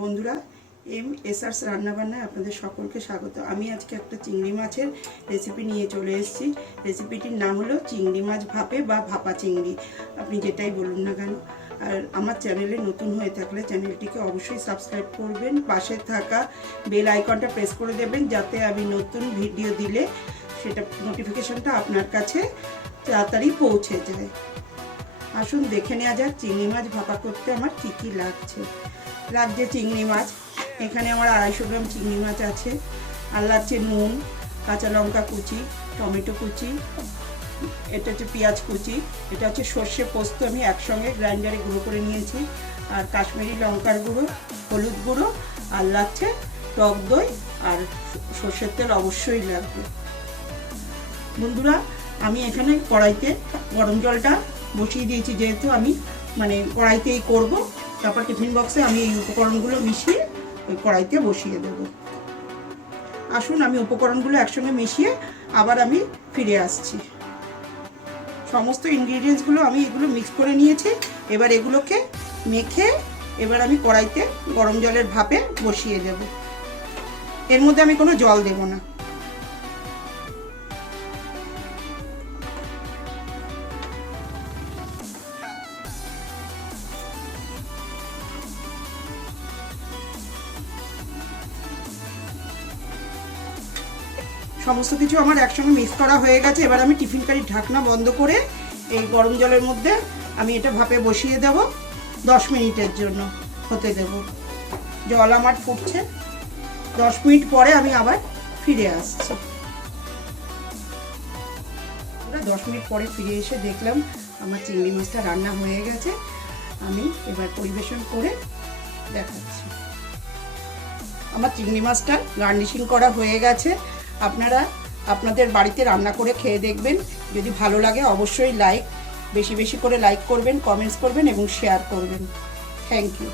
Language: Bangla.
বন্ধুরা, MSR'S রান্না বান্নায় আপনাদের সকলকে স্বাগত। আমি আজকে একটা চিংড়ি মাছের রেসিপি নিয়ে চলে এসেছি। রেসিপিটির নাম হলো চিংড়ি মাছ ভাপে বা ভাপা চিংড়ি, আপনি যেটাই বলুন না কেন। আর আমার চ্যানেলে নতুন হয়ে থাকলে চ্যানেলটিকে অবশ্যই সাবস্ক্রাইব করবেন, পাশে থাকা বেল আইকনটা প্রেস করে দেবেন, যাতে আমি নতুন ভিডিও দিলে সেটা নোটিফিকেশনটা আপনার কাছে তাড়াতাড়ি পৌঁছে যায়। আসুন দেখে নেওয়া যাক চিংড়ি মাছ ভাপা করতে আমার কী কী লাগছে। চিংড়ি মাছ, এখানে আমার 250 গ্রাম চিংড়ি মাছ আছে। আর লাগছে নুন, কাঁচা লঙ্কা কুচি, টমেটো কুচি, এটা হচ্ছে পেঁয়াজ কুচি, এটা হচ্ছে সর্ষে পোস্ত আমি একসঙ্গে গ্রাইন্ডারে গুঁড়ো করে নিয়েছি, আর কাশ্মীরি লঙ্কার গুঁড়ো, হলুদ গুঁড়ো, আর লাগছে টক দই, আর সর্ষের তেল অবশ্যই লাগবে। বন্ধুরা, আমি এখানে কড়াইতে গরম জলটা বসিয়ে দিয়েছি, যেহেতু আমি কড়াইতেই করব। তারপর টিফিন বক্সে আমি এই উপকরণগুলো মিশিয়ে ওই কড়াইতে বসিয়ে দেব। আসুন আমি উপকরণগুলো একসঙ্গে মিশিয়ে আবার আমি ফিরে আসছি। সমস্ত ইনগ্রিডিয়েন্টসগুলো আমি এগুলো মিক্স করে নিয়েছি। এবার এগুলোকে মেখে এবার আমি কড়াইতে গরম জলের ভাপে বসিয়ে দেব। এর মধ্যে আমি কোনো জল দেব না। সমস্ত কিছু আমার একসঙ্গে মিক্স করা হয়ে গেছে। এবার আমি টিফিন কারির ঢাকনা বন্ধ করে এই গরম জলের মধ্যে আমি এটা ভাপে বসিয়ে দেব। 10 মিনিটের জন্য হতে দেব। জল আমার ফুটছে। 10 মিনিট পরে আমি আবার ফিরে আসছি। 10 মিনিট পরে ফিরে এসে দেখলাম আমার চিংড়ি মাছটা রান্না হয়ে গেছে। আমি এবার পরিবেশন করে দেখাচ্ছি। আমার চিংড়ি মাছটা গার্নিশিং করা হয়ে গেছে। আপনারা আপনাদের বাড়িতে রান্না করে খেয়ে দেখবেন। যদি ভালো লাগে অবশ্যই বেশি বেশি করে লাইক করবেন, কমেন্টস করবেন এবং শেয়ার করবেন। Thank you.